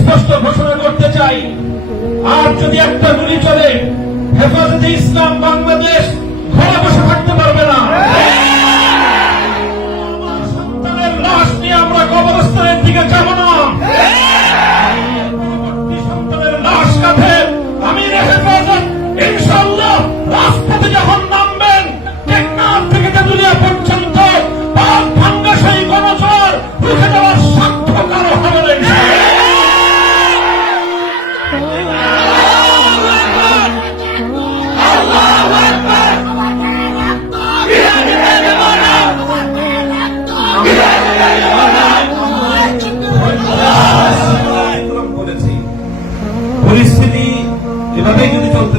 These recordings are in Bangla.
স্পষ্ট ঘোষণা করতে চাই। আর যদি একটা গুলি চলে, হেফাজতে ইসলাম বাংলাদেশ ঘরে বসে থাকতে পারবে না।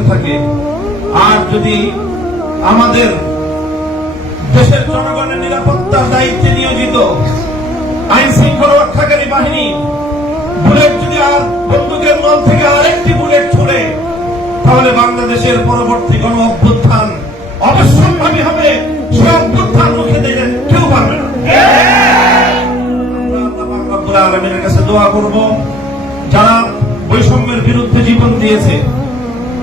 থাকে। আর যদি আমাদের দেশের জনগণের নিরাপত্তার দায়িত্বে নিয়োজিত আইন শৃঙ্খলা রক্ষাকারী বাহিনী, বুলেট যদি আর বন্দুকের নল থেকে আরেকটি বুলেট ছুড়ে, তাহলে বাংলাদেশের পরবর্তী গণ অভ্যুত্থান অবশ্যম্ভাবী হবে। সে অভ্যুত্থান রুখে দেবেন কেউ পারবে না। আলামিনের কাছে দোয়া করব। যারা বৈষম্যের বিরুদ্ধে জীবন দিয়েছে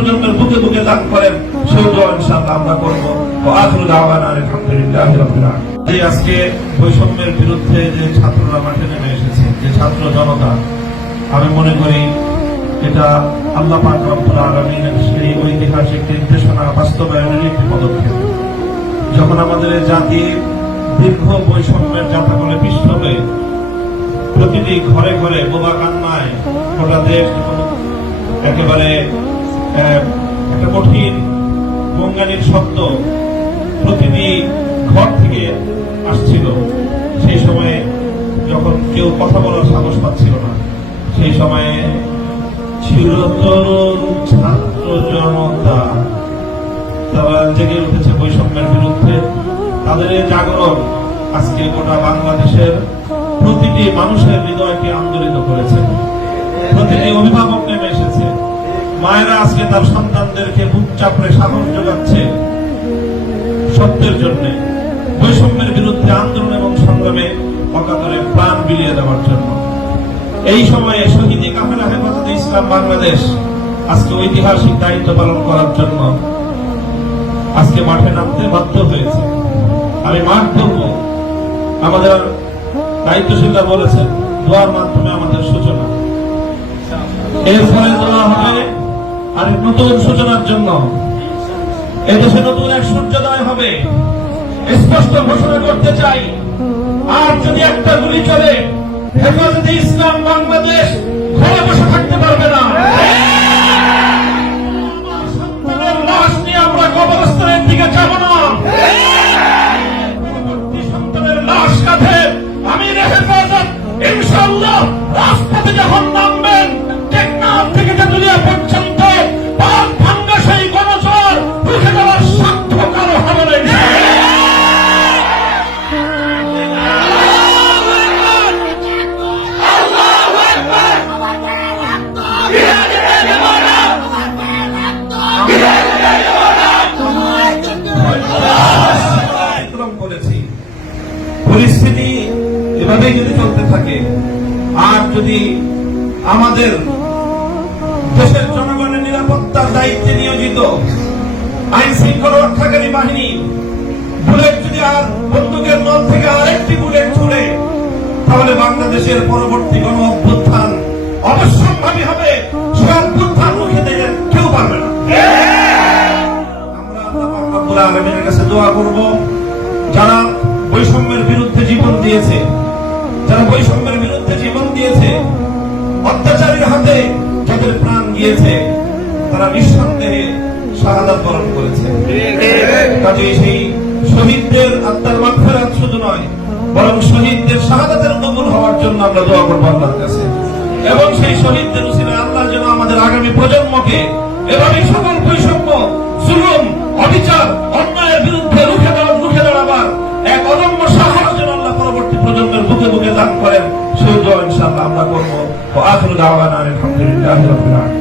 প্রজন্মের বুকে বুকে দান করেন, সেই দোয়া আমরা করব। আজকে বৈষম্যের বিরুদ্ধে যে ছাত্ররা মাঠে নেমে এসেছে, যে ছাত্র জনতা, আমি মনে করি এটা আল্লাহ ঐতিহাসিক নির্দেশনা বাস্তবায়নের একটি পদক্ষেপ। যখন আমাদের এই জাতি দীর্ঘ বৈষম্যের জাতাকলে পিষ্ট হয়ে প্রতিটি ঘরে ঘরে বোবা কান্নায় গোটা দেশ একেবারে একটা কঠিন বঙ্গালীর শব্দ প্রতিটি ঘর থেকে আসছিল। সেই সময়ে যখন কেউ কথা বলার সাহস পাচ্ছিল না, সেই সময়ে চিরতরুণ ছাত্র জনতা তারা জেগে উঠেছে বৈষম্যের বিরুদ্ধে। তাদের এই জাগরণ আজকে গোটা বাংলাদেশের প্রতিটি মানুষের হৃদয়কে আন্দোলিত করেছে। প্রতিটি অভিভাবক নেমে মায়েরা আজকে তার সন্তানদেরকে বুক চাপড়ে সাহস যোগাচ্ছে সত্যের জন্য। বৈষম্যের বিরুদ্ধে আন্দোলন এবং সংগ্রামে অকাতরে প্রাণ বিলিয়ে দেওয়ার জন্য। এই সময়ে শহীদি কাফেলা হেফাজতে ইসলাম বাংলাদেশ আজকে ঐতিহাসিক দায়িত্ব পালন করার জন্য আজকে মাঠে নামতে বাধ্য হয়েছে। আমি মাঠ ধরব। আমাদের দায়িত্বশীলরা বলেছেন, দোয়ার মাধ্যমে আমাদের সূচনা। এর ফলে দোয়া হবে আর নতুন সূচনার জন্য। এদেশে নতুন এক সূর্যোদয় হবে। স্পষ্ট ঘোষণা করতে চাই, আর যদি একটা গুলি চলে, হেফাজতে ইসলাম বাংলাদেশ পরিস্থিতি এভাবেই যদি চলতে থাকে, আর যদি আমাদের দেশের জনগণের নিরাপত্তার দায়িত্বে নিয়োজিত আইন শৃঙ্খলা রক্ষাকারী বাহিনী, বুলেট যদি আর বন্দুকের নল থেকে আরেকটি বুলেট ছুড়ে, তাহলে বাংলাদেশের পরবর্তী গণ অভ্যুত্থান অবশ্যম্ভাবী হবে। সে অভ্যুত্থান রুখে দেবেন কেউ পারবে না। আমরা পাক কাছে দোয়া করব। যারা বৈষম্যের জীবন দিয়েছে। যারা বৈষম্যের বিরুদ্ধে জীবন দিয়েছে, অত্যাচারীর হাতে যাদের প্রাণ গিয়েছে, তারা নিঃসন্দেহে শাহাদাত বরণ করেছে। কাজেই সেই শহীদদের আত্মার মাগফিরাত শুধু নয়, বরং শহীদদের শাহাদাতের কবুল হওয়ার জন্য আমরা দোয়া করব আল্লাহর কাছে। এবং সেই শহীদদের উসিলে আল্লাহ পক্ষে এভাবে সকল বৈষম্য জুলুম দাওয়ানা আলহামদুলিল্লাহি রাব্বিল আলামিন